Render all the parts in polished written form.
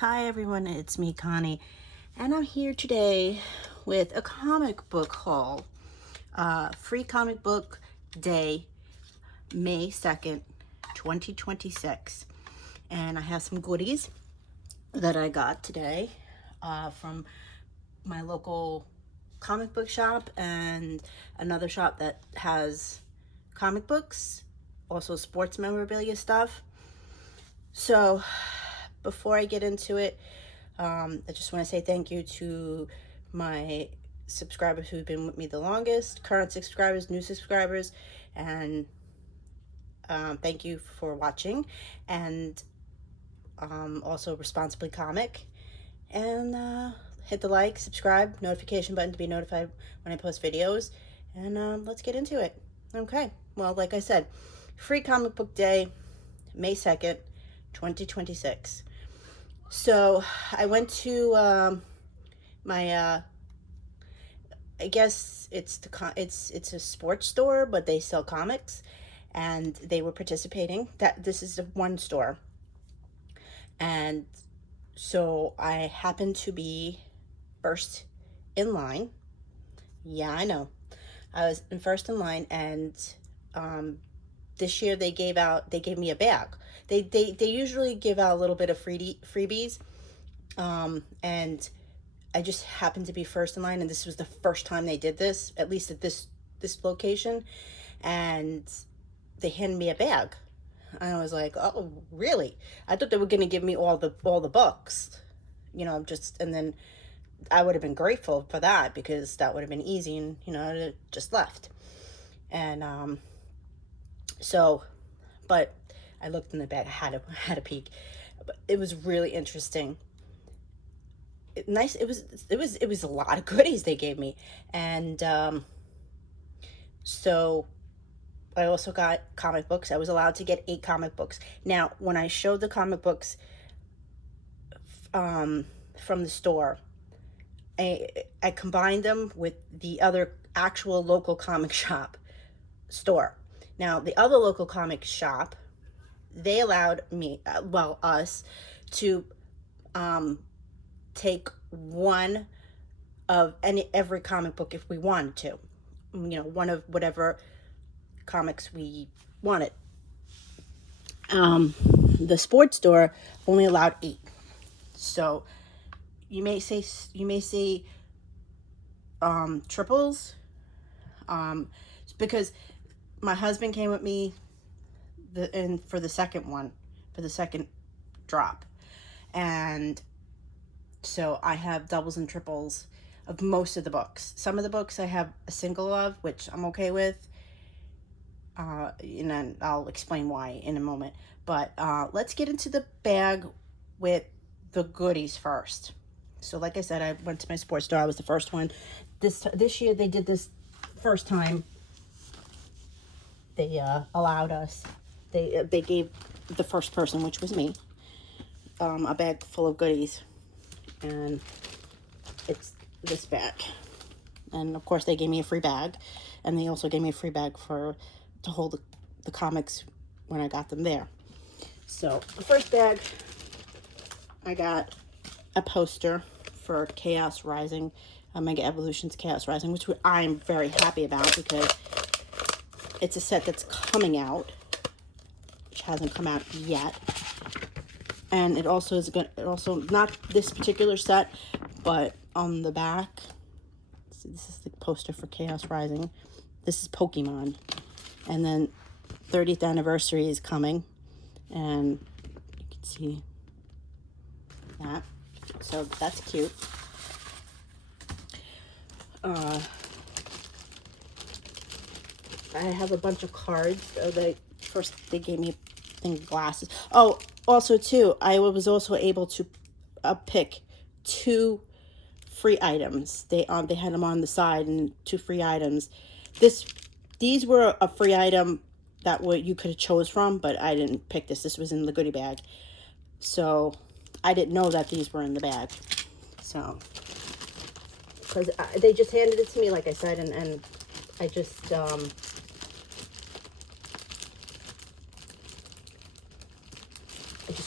Hi everyone, it's me, Connie, and I'm here today with a comic book haul. Free comic book day, May 2nd, 2026. And I have some goodies that I got today from my local comic book shop and another shop that has comic books, also sports memorabilia stuff. So before I get into it, I just want to say thank you to my subscribers who've been with me the longest, current subscribers, new subscribers, and thank you for watching. And also Responsibly Comic. And hit the like, subscribe, notification button to be notified when I post videos. And let's get into it. Okay, well, like I said, free comic book day, May 2nd, 2026. So I went to my I guess it's a sports store, but they sell comics, and they were participating. That this is the one store, and so I happened to be first in line. Yeah, I know. I was in first in line, and um, this year they gave me a bag. They usually give out a little bit of freebies, and I just happened to be first in line, and this was the first time they did this, at least at this location, and they handed me a bag. And I was like, "Oh, really?" I thought they were going to give me all the books, just and then I would have been grateful for that because that would have been easy, and I just left. And so, but I looked in the bag. I had a peek. But it was really interesting. Nice. It was a lot of goodies they gave me, and so I also got comic books. I was allowed to get 8 comic books. Now, when I showed the comic books from the store, I combined them with the other actual local comic shop store. Now, the other local comic shop, they allowed me, us, to take one of every comic book if we wanted to. One of whatever comics we wanted. The sports store only allowed 8. So you may say triples, because my husband came with me for the second one, for the second drop, and so I have doubles and triples of most of the books. Some of the books I have a single of, which I'm okay with. And then I'll explain why in a moment. But let's get into the bag with the goodies first. So like I said, I went to my sports store. I was the first one. This year they did this first time. They allowed us. They gave the first person, which was me, a bag full of goodies, and it's this bag. And of course they gave me a free bag, and they also gave me a free bag to hold the comics when I got them there. So the first bag, I got a poster for Chaos Rising, Mega Evolutions Chaos Rising, which I'm very happy about because it's a set that's coming out, which hasn't come out yet. And it also is good. Also, not this particular set, but on the back, see, this is the poster for Chaos Rising. This is Pokemon, and then 30th anniversary is coming, and you can see that. So that's cute. I have a bunch of cards. First they gave me glasses. Oh, also too, I was also able to pick 2 free items. They had them on the side, and 2 free items. These were a free item that you could have chose from, but I didn't pick this. This was in the goodie bag, so I didn't know that these were in the bag. So because they just handed it to me, like I said, and I just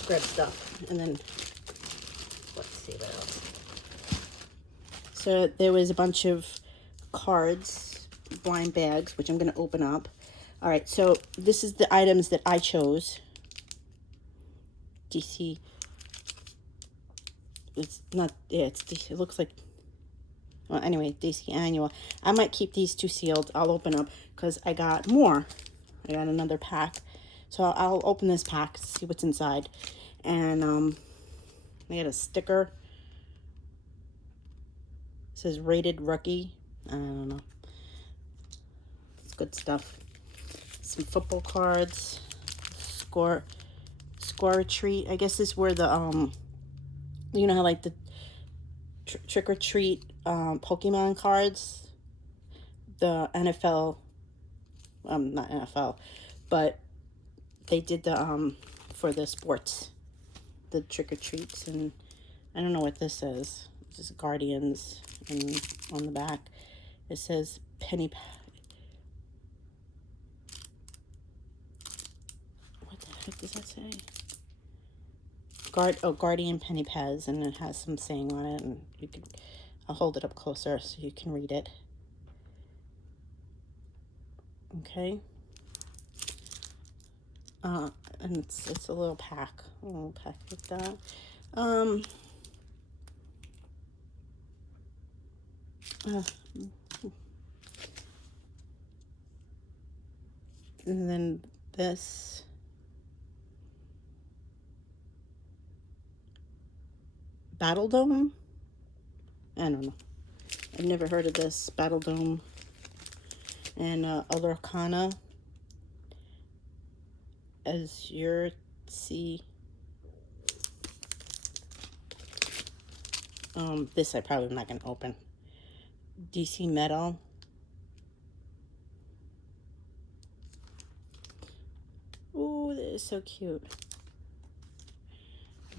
grabbed stuff, and then see what else. So there was a bunch of cards, blind bags, which I'm going to open up. All right, so this is the items that I chose. DC. It's not, yeah, it's DC. It looks like, well, anyway, DC Annual. I might keep these two sealed. I'll open up because I got more. I got another pack. So I'll open this pack to see what's inside. And I got a sticker. It says rated rookie. I don't know. It's good stuff. Some football cards. Score a treat. I guess this is where the you know how like the trick or treat Pokemon cards, the NFL, not NFL, but they did the for the sports, the trick or treats. And I don't know what this says. This is Guardians, and on the back it says Penny. What the heck does that say? Guardian Penny Pez, and it has some saying on it, and you could, I'll hold it up closer so you can read it. Okay. And it's a little pack like that. And then this. Battle Dome? I don't know. I've never heard of this. Battle Dome. And Alarcana. As your see. This I probably am not going to open. DC Metal. Oh, that is so cute.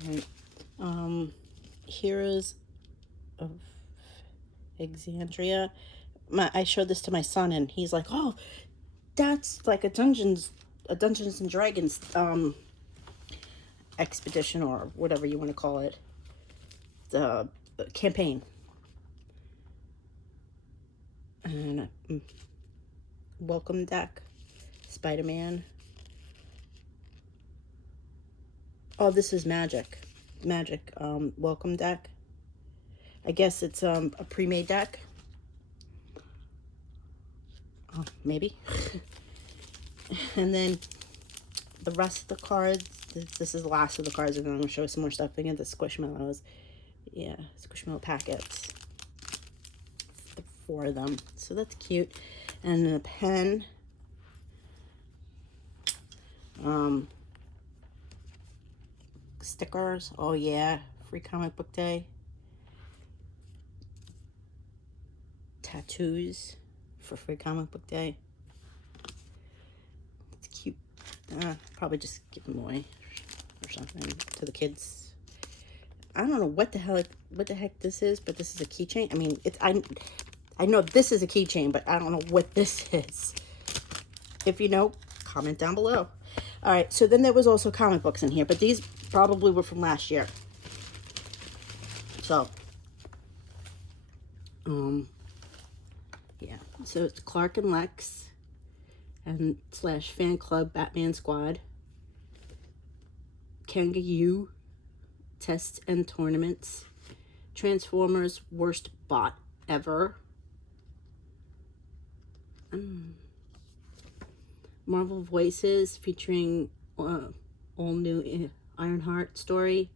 All right. Heroes of Exandria. I showed this to my son, and he's like, "Oh, that's like a Dungeons and Dragons expedition, or whatever you want to call it, the campaign." And welcome deck, Spider-Man. Oh, this is Magic welcome deck. I guess it's a pre-made deck. Oh, maybe. And then the rest of the cards, this is the last of the cards, and then I'm going to show some more stuff. Again, the Squishmallows. Yeah, Squishmallow packets. The 4 of them. So that's cute. And then a pen. Stickers. Oh yeah, free comic book day. Tattoos for free comic book day. It's cute. Probably just give them away or something to the kids. I don't know what the heck this is, but this is a keychain. I mean, I know this is a keychain, but I don't know what this is. If you know, comment down below. All right, so then there was also comic books in here, but these probably were from last year. So, yeah. So it's Clark and Lex, and / fan club Batman Squad, Kangaroo, tests and tournaments, Transformers worst bot ever, Marvel Voices featuring all new Ironheart story,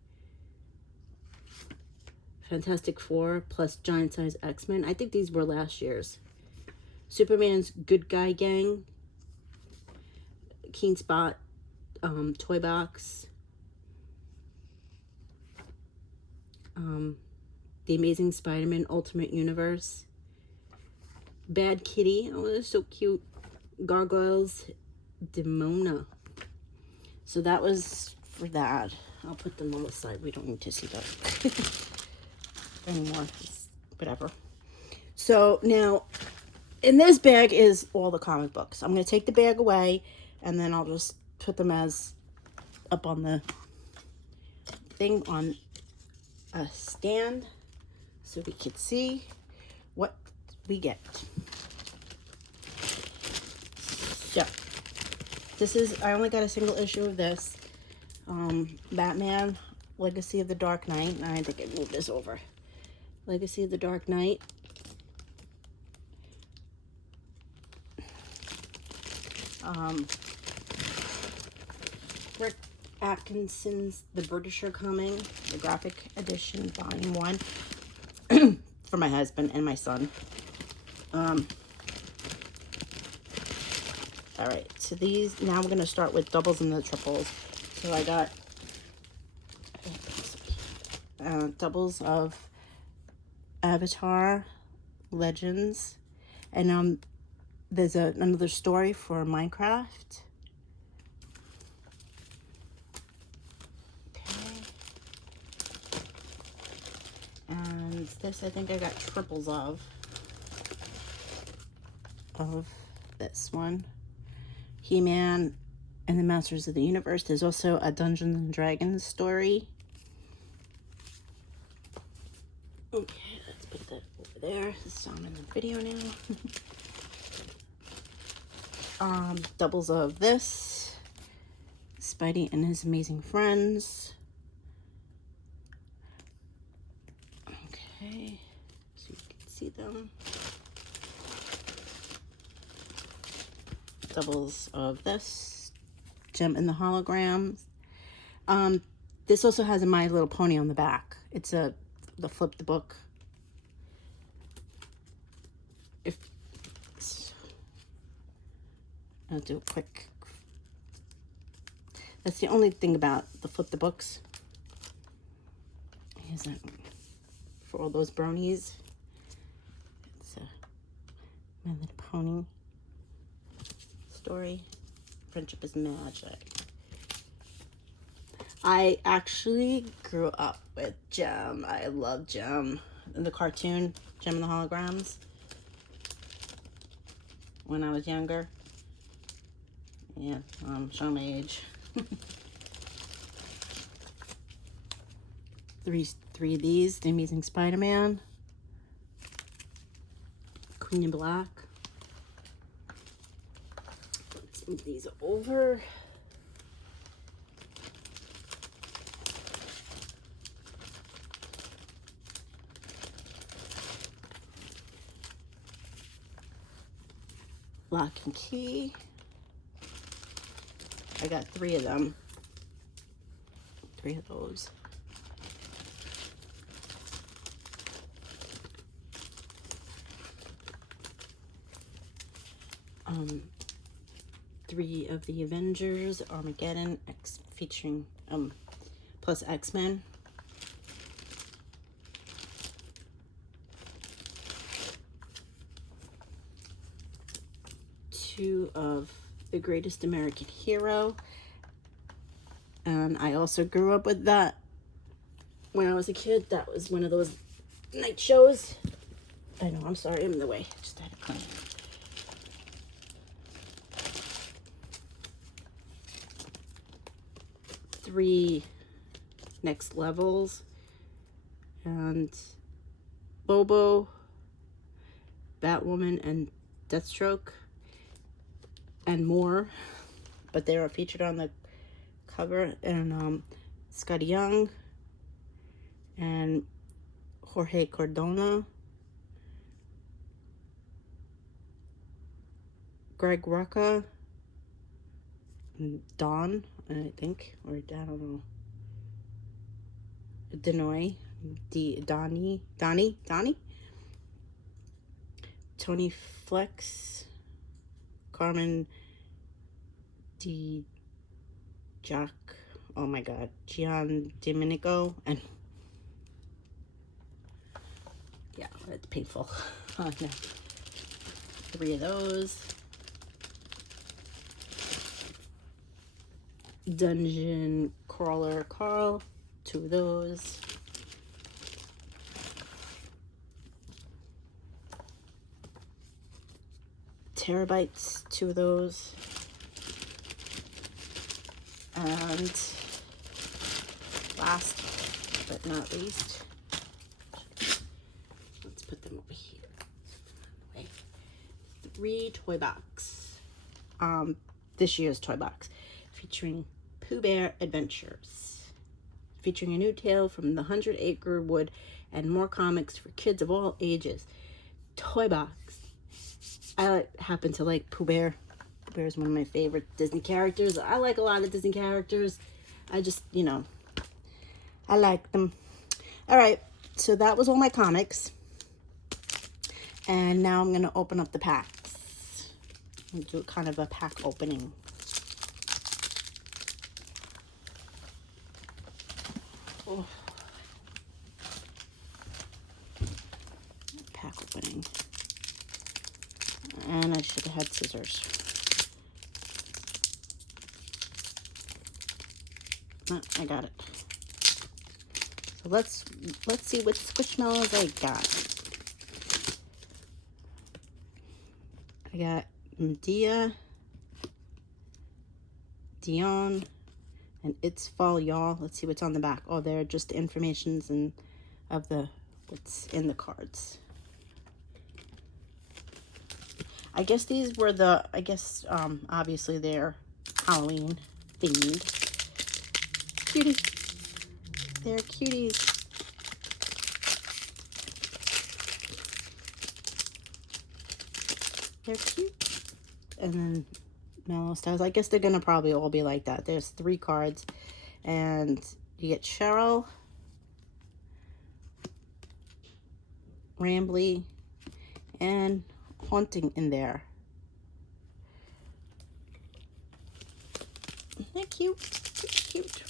Fantastic Four plus Giant Size X-Men. I think these were last year's. Superman's Good Guy Gang, Keen Spot toy box, The Amazing Spider-Man Ultimate Universe, Bad Kitty. Oh, they're so cute. Gargoyles Demona. So that was for that. I'll put them on the side. We don't need to see those anymore. Whatever. So now, in this bag is all the comic books. I'm going to take the bag away, and then I'll just put them as up on the thing on a stand so we can see what we get. So this is, I only got a single issue of this. Batman Legacy of the Dark Knight. I think I moved this over. Legacy of the Dark Knight. Rick Atkinson's The British Are Coming, the graphic edition, volume 1, for my husband and my son. Alright, so these, now we're going to start with doubles and the triples. So I got doubles of Avatar Legends, and there's another story for Minecraft. Okay. And this I think I got triples of this one. He-Man and the Masters of the Universe. There's also a Dungeons and Dragons story. Okay, let's put that over there. This is on in the video now. Doubles of this. Spidey and His Amazing Friends. Okay, so you can see them. Doubles of this. Jem and the Holograms. This also has a My Little Pony on the back. It's the flip the book. I'll do a quick. That's the only thing about the flip the books. Is it for all those bronies? It's a My Little Pony story. Friendship is magic. I actually grew up with Jem. I love Jem. The cartoon, Jem and the Holograms. When I was younger. Yeah, showing my age. three of these. The Amazing Spider-Man. Queen in Black. Let's move these over. Lock and Key. I got 3 of them. 3 of those. Three of the Avengers, Armageddon, featuring plus X-Men. Two of The Greatest American Hero, and I also grew up with that when I was a kid. That was one of those night shows. I know, I'm sorry, I'm in the way. I just had to clean. 3 Next Levels, and Bobo, Batwoman, and Deathstroke, and more, but they were featured on the cover. And Scotty Young and Jorge Cardona, Greg Rucka, and Dawn, I think, or I don't know, Denoy, Donnie, Tony Flex, Carmen Jack, oh my god, Gian Domenico, and yeah, it's painful. Oh no. 3 of those. Dungeon Crawler Carl, 2 of those. Terabytes, 2 of those. And last but not least, let's put them over here. 3 toy box. This year's toy box, featuring Pooh Bear Adventures, featuring a new tale from the 100-Acre Wood and more comics for kids of all ages. Toy box. I happen to like Pooh Bear. Pooh Bear is one of my favorite Disney characters. I like a lot of Disney characters. I just, you know, I like them. All right, so that was all my comics. And now I'm going to open up the packs. I'm do kind of a pack opening. Oh. Pack opening. And I should have had scissors. Oh, I got it. So let's see what Squishmallows I got. I got Medea, Dion, and It's Fall Y'all. Let's see what's on the back. Oh, they're just informations and of the what's in the cards. I guess these were the, obviously they're Halloween themed. Cuties. They're cuties. They're cute. And then Mellow Stars. I guess they're gonna probably all be like that. There's 3 cards. And you get Cheryl, Rambly, and Haunting in there. They're cute. Cute.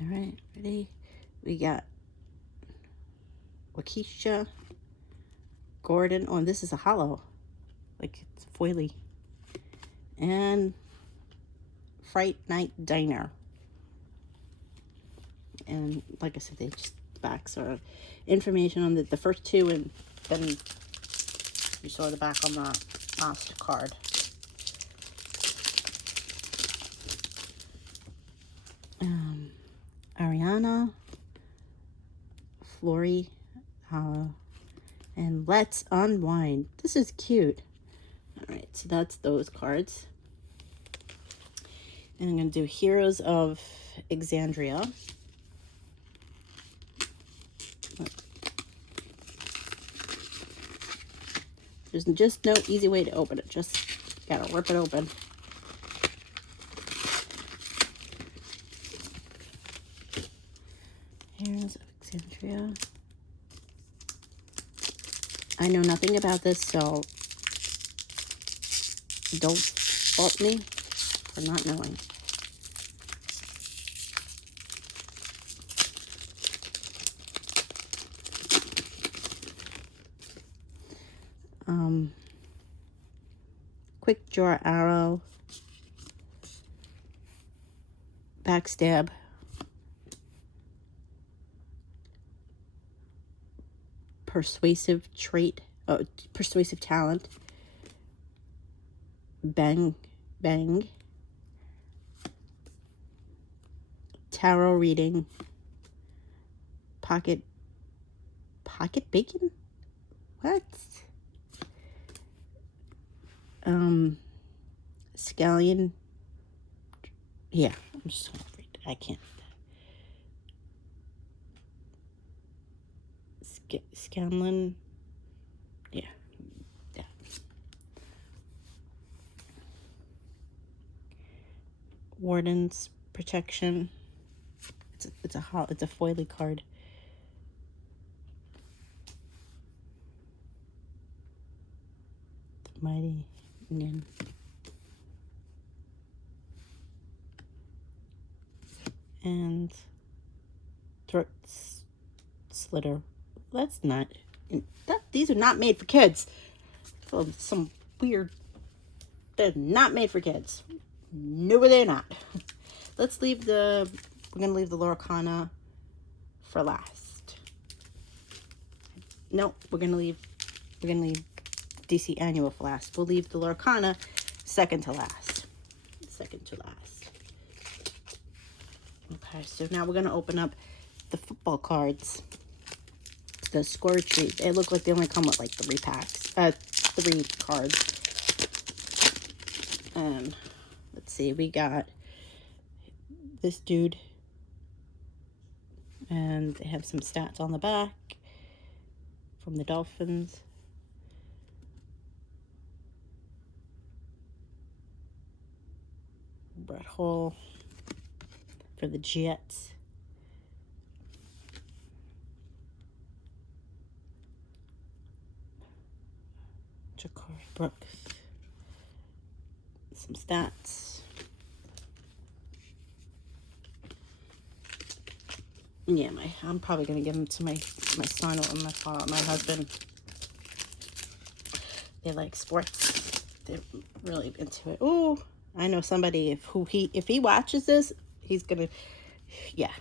All right, ready? We got Waukesha, Gordon. Oh, and this is a hollow, like it's foily, and Fright Night Diner. And like I said, they just backs are information on the first 2, and then you saw the back on the last card. Ariana, Flory, and Let's Unwind. This is cute. All right, so that's those cards. And I'm going to do Heroes of Exandria. There's just no easy way to open it. Just gotta rip it open. Heroes of Exandria. I know nothing about this, so don't fault me for not knowing. Quick Draw Arrow, Backstab, Persuasive Trait, Persuasive Talent, Bang Bang, Tarot Reading, Pocket Bacon? What? Scallion. Yeah, I'm just gonna read it. I can't read that. Scanlan. Yeah. Warden's Protection. It's a foily card. The Mighty Nin. And Throat Slitter. That's not. These are not made for kids. So some weird. They're not made for kids. No, they're not. Let's leave the. We're gonna leave the Lorcana for last. Nope. We're gonna leave DC Annual Flask. We'll leave the Lorcana second to last. Second to last. Okay, so now we're going to open up the football cards. The score treat. It looked like they only come with like 3 packs. 3 cards. And let's see, we got this dude. And they have some stats on the back from the Dolphins. Brett Hull for the Jets. Ja'Cory Brooks. Some stats. Yeah, I'm probably gonna give them to my son or my husband. They like sports. They're really into it. Ooh, I know somebody if he watches this, he's gonna, yeah.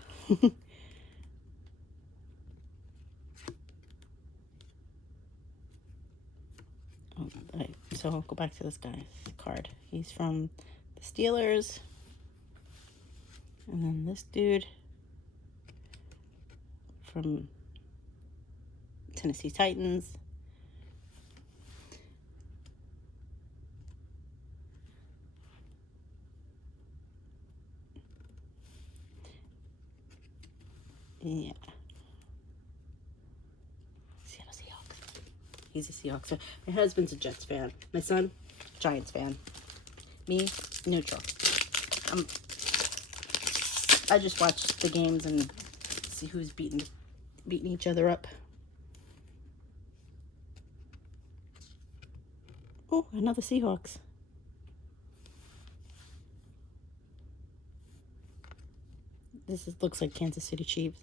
So I'll go back to this guy's card. He's from the Steelers. And then this dude from Tennessee Titans. Yeah. Seattle Seahawks. He's a Seahawks fan. My husband's a Jets fan. My son, Giants fan. Me, neutral. I just watch the games and see who's beating each other up. Oh, another Seahawks. Looks like Kansas City Chiefs.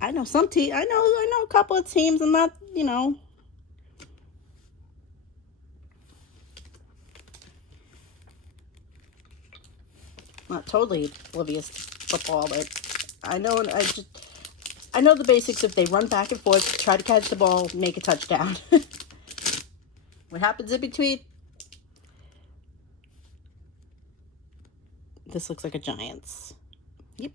I know some teams. I know a couple of teams. I'm not, not totally oblivious to football, but I know the basics. If they run back and forth, try to catch the ball, make a touchdown. What happens in between? This looks like a Giants. Yep.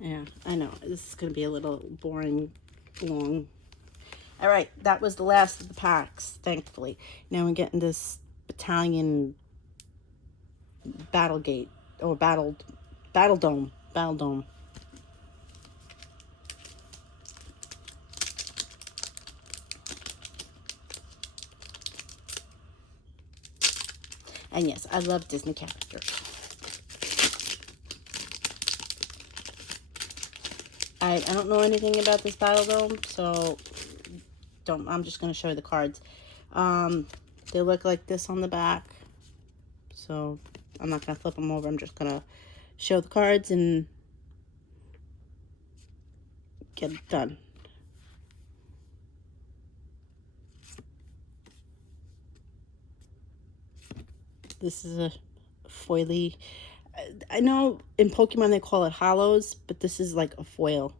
Yeah, I know. This is going to be a little boring, long. All right, that was the last of the packs, thankfully. Now we're getting this Battalion Battlegate, or Battle Dome. And yes, I love Disney characters. I don't know anything about this Battle Dome, so I'm just going to show you the cards. They look like this on the back, so I'm not going to flip them over. I'm just going to show the cards and get it done. This is a foily. I know in Pokemon they call it hollows, but this is like a foil.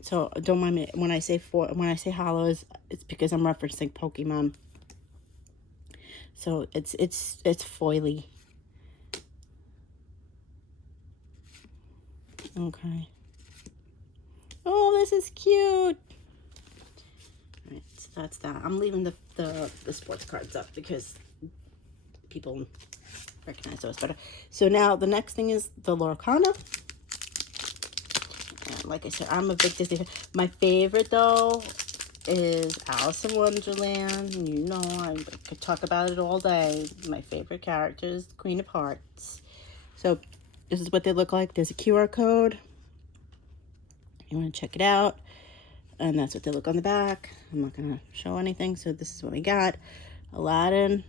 So don't mind me when I say hollows, it's because I'm referencing Pokemon. So it's foily. Okay. Oh, this is cute. All right, so that's that. I'm leaving the sports cards up because people recognize those better. So now the next thing is the Lorcana. And like I said, I'm a big Disney fan. My favorite though is Alice in Wonderland. You know, I could talk about it all day. My favorite character is the Queen of Hearts. So this is what they look like. There's a QR code. You want to check it out. And that's what they look on the back. I'm not going to show anything. So this is what we got. Aladdin.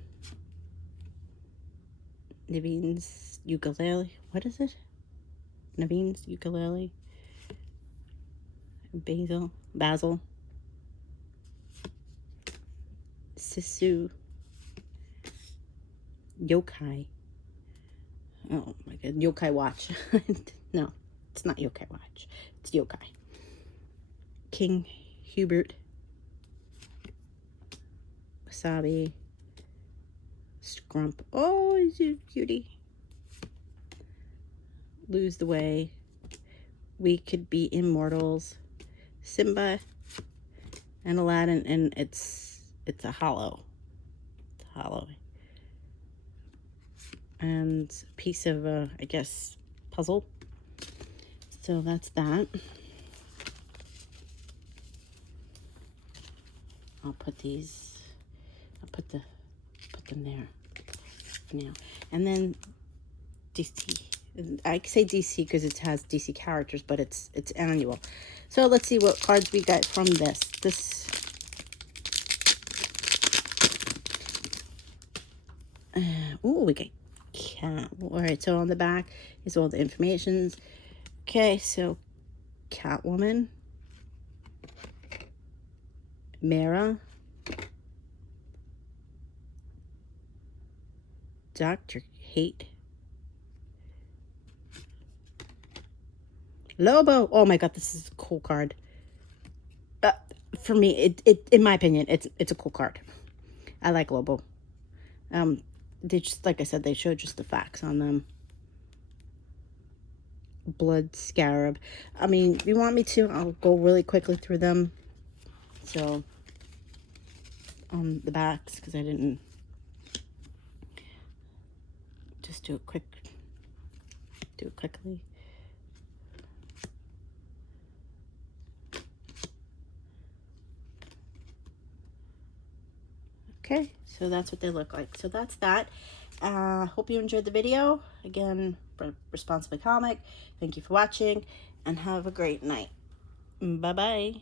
Naveen's ukulele. What is it? Naveen's ukulele. Basil. Sisu. Yokai. Oh my god, Yokai Watch. No, it's not Yokai Watch. It's Yokai. King Hubert. Wasabi. Scrump. Oh, he's a cutie. Lose the Way. We Could Be Immortals. Simba and Aladdin, and it's a hollow. It's a hollow. And a piece of I guess puzzle. So that's that. I'll put these. I'll put them there for now. And then DC. I say DC because it has DC characters, but it's annual. So let's see what cards we got from this. Oh, we got cat. All right, so on the back is all the information. Okay, so Catwoman, Mara, Dr. Hate, Lobo. Oh my god, this is a cool card. For me, it in my opinion, it's a cool card. I like Lobo. They just, like I said, they showed just the facts on them. Blood Scarab. I mean, if you want me to, I'll go really quickly through them. So, on the backs, because I didn't just do it quickly. Okay, so that's what they look like. So that's that. Hope you enjoyed the video. Again, Responsibly Comic. Thank you for watching, and have a great night. Bye-bye.